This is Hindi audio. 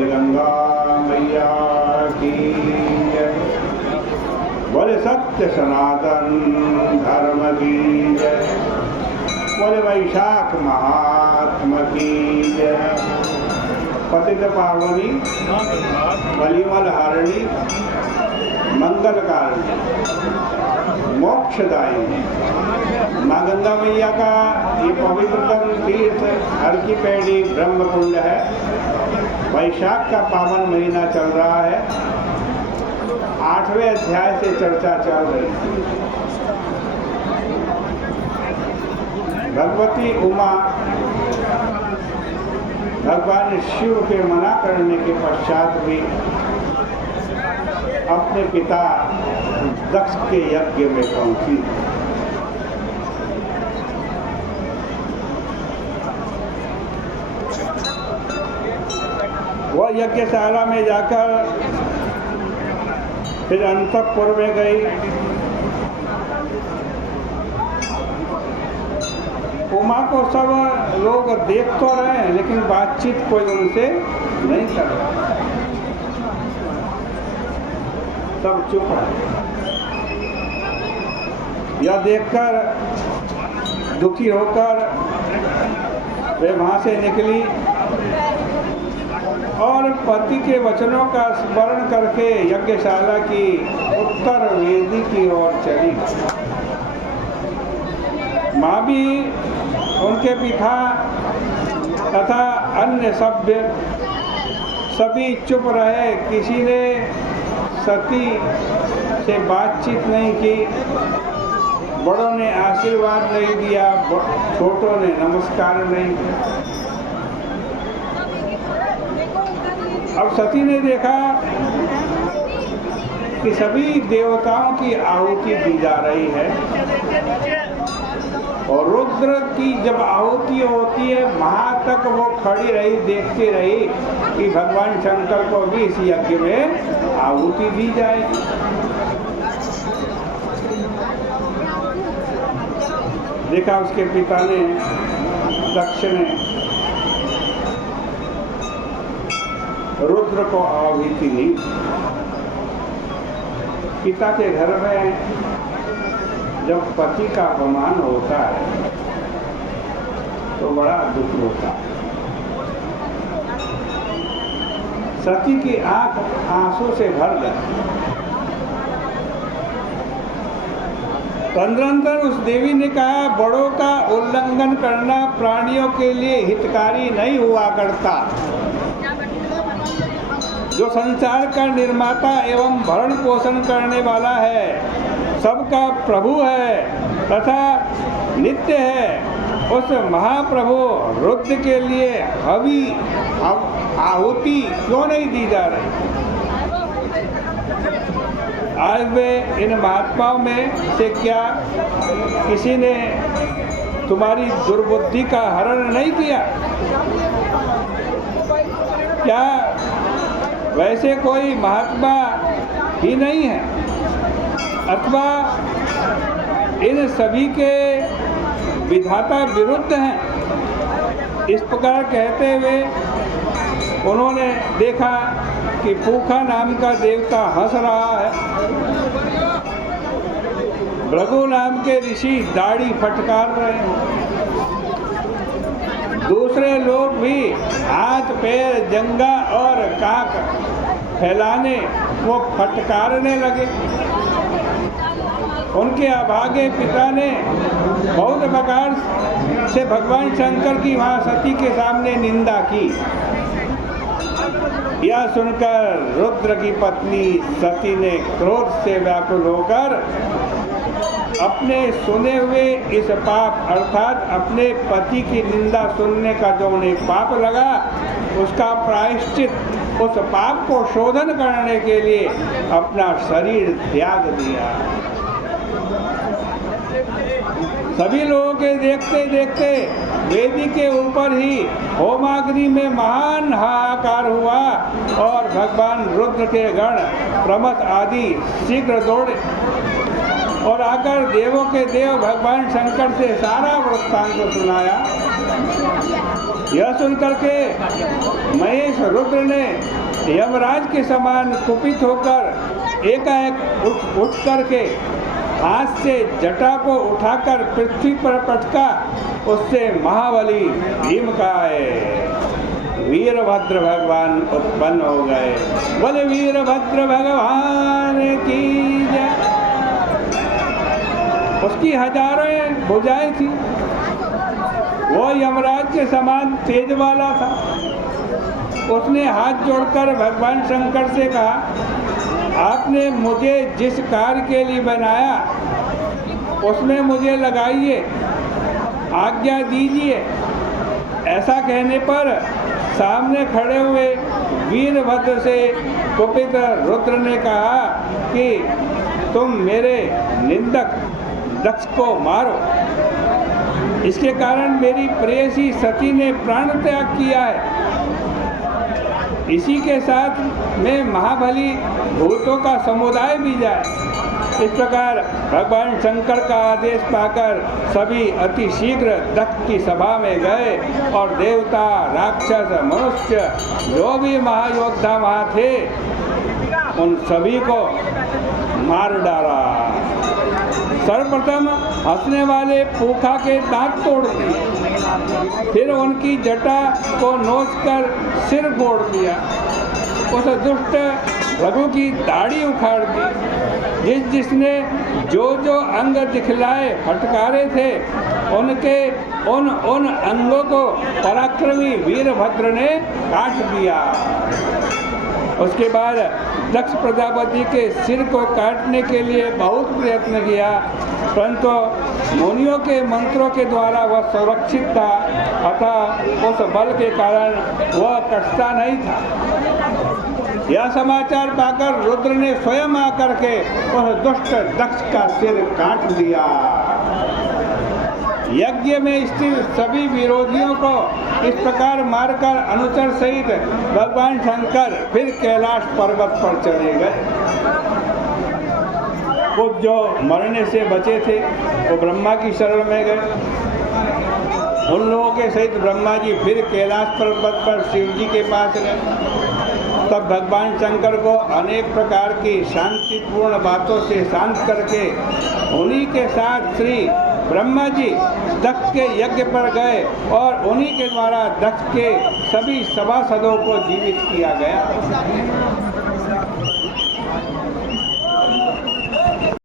बोले गंगा मैया की जय, बोले सत्य सनातन धर्म की जय, बोले वैशाख महात्मा की जय। पतित पावनी बलिमल हारिणी मंगलकारिणी मोक्षदायिनी माँ गंगा मैया का ये पवित्रतम तीर्थ हर की पैड़ी ब्रह्मकुंड है। वैशाख का पावन महीना चल रहा है। 8वें अध्याय से चर्चा चल रही है। भगवती उमा भगवान शिव के मना करने के पश्चात भी अपने पिता दक्ष के यज्ञ में पहुंची। वह यज्ञशाला में जाकर फिर अंतःपुर में गई। उमा को सब लोग देख तो रहे हैं लेकिन बातचीत कोई उनसे नहीं कर रहा, सब चुप है। यह देखकर दुखी होकर वे वहां से निकली और पति के वचनों का स्मरण करके यज्ञशाला की उत्तर वेदी की ओर चली। माँ भी उनके पिता तथा अन्य सभ्य सभी चुप रहे। किसी ने सती से बातचीत नहीं की, बड़ों ने आशीर्वाद नहीं दिया, छोटों ने नमस्कार नहीं किया। अब सती ने देखा कि सभी देवताओं की आहुति दी जा रही है और रुद्र की जब आहुति होती है वहां तक वो खड़ी रही, देखती रही कि भगवान शंकर को भी इस यज्ञ में आहुति दी जाएगी। देखा उसके पिता ने, दक्ष ने रुद्र को आहुति दी। पिता के घर में जब पति का अपमान होता है तो बड़ा दुख होता है। सती की आंख आंसू से भर गई। तदनंतर उस देवी ने कहा, बड़ों का उल्लंघन करना प्राणियों के लिए हितकारी नहीं हुआ करता। जो संसार का निर्माता एवं भरण पोषण करने वाला है, सबका प्रभु है तथा नित्य है, उस महाप्रभु रुद्र के लिए हवि आहुति क्यों नहीं दी जा रही? आज वे इन महात्माओं में से क्या किसी ने तुम्हारी दुर्बुद्धि का हरण नहीं किया? क्या वैसे कोई महात्मा ही नहीं है अथवा इन सभी के विधाता विरुद्ध हैं? इस प्रकार कहते हुए उन्होंने देखा कि पूखा नाम का देवता हंस रहा है। भृगु नाम के ऋषि दाढ़ी फटकार रहे हैं। दूसरे लोग भी हाथ पैर जंगा और काक फैलाने वो फटकारने लगे। उनके अभागे पिता ने बहुत प्रकार से भगवान शंकर की वहाँ सती के सामने निंदा की। यह सुनकर रुद्र की पत्नी सती ने क्रोध से व्याकुल होकर अपने सुने हुए इस पाप अर्थात अपने पति की निंदा सुनने का जो उन्हें पाप लगा, उसका प्रायश्चित उस पाप को शोधन करने के लिए अपना शरीर त्याग दिया। सभी लोगों के देखते देखते वेदी के ऊपर ही होमाग्नि में महान हाहाकार हुआ और भगवान रुद्र के गण प्रमथ आदि शीघ्र दौड़े और आकर देवों के देव भगवान शंकर से सारा वृत्तांत सुनाया। यह सुनकर के महेश रुद्र ने यमराज के समान कुपित होकर एकाएक उठ करके हाथ से जटा को उठाकर पृथ्वी पर पटका। उससे महाबली भीम का वीरभद्र भगवान उत्पन्न हो गए। बोले वीरभद्र भगवान की जय। उसकी हजारों भुजाएं थी, वो यमराज के समान तेज वाला था। उसने हाथ जोड़कर भगवान शंकर से कहा, आपने मुझे जिस कार्य के लिए बनाया उसमें मुझे लगाइए, आज्ञा दीजिए। ऐसा कहने पर सामने खड़े हुए वीरभद्र से कुपित रुद्र ने कहा कि तुम मेरे निंदक दक्ष को मारो। इसके कारण मेरी प्रेयसी सती ने प्राण त्याग किया है। इसी के साथ में महाबली भूतों का समुदाय भी जाए। इस प्रकार भगवान शंकर का आदेश पाकर सभी अति शीघ्र दक्ष की सभा में गए और देवता, राक्षस, मनुष्य जो भी महायोद्धा वहाँ थे उन सभी को मार डाला। सर्वप्रथम हंसने वाले पूखा के दांत तोड़ दिए, फिर उनकी जटा को नोचकर सिर फोड़ दिया। उस दुष्ट रघु की दाढ़ी उखाड़ दी। जिसने जो अंग दिखलाए फटकारे थे उनके उन अंगों को पराक्रमी वीरभद्र ने काट दिया। उसके बाद दक्ष प्रजापति के सिर को काटने के लिए बहुत प्रयत्न किया, परंतु मुनियों के मंत्रों के द्वारा वह सुरक्षित था, अतः उस बल के कारण वह कटता नहीं था। यह समाचार पाकर रुद्र ने स्वयं आकर के उस दुष्ट दक्ष का सिर काट दिया। यज्ञ में स्थित सभी विरोधियों को इस प्रकार मारकर अनुचर सहित भगवान शंकर फिर कैलाश पर्वत पर चले गए। कुछ जो मरने से बचे थे वो ब्रह्मा की शरण में गए। उन लोगों के सहित ब्रह्मा जी फिर कैलाश पर्वत पर शिव जी के पास गए। तब भगवान शंकर को अनेक प्रकार की शांतिपूर्ण बातों से शांत करके उन्हीं के साथ श्री ब्रह्मा जी दक्ष के यज्ञ पर गए और उन्हीं के द्वारा दक्ष के सभी सभासदों को जीवित किया गया।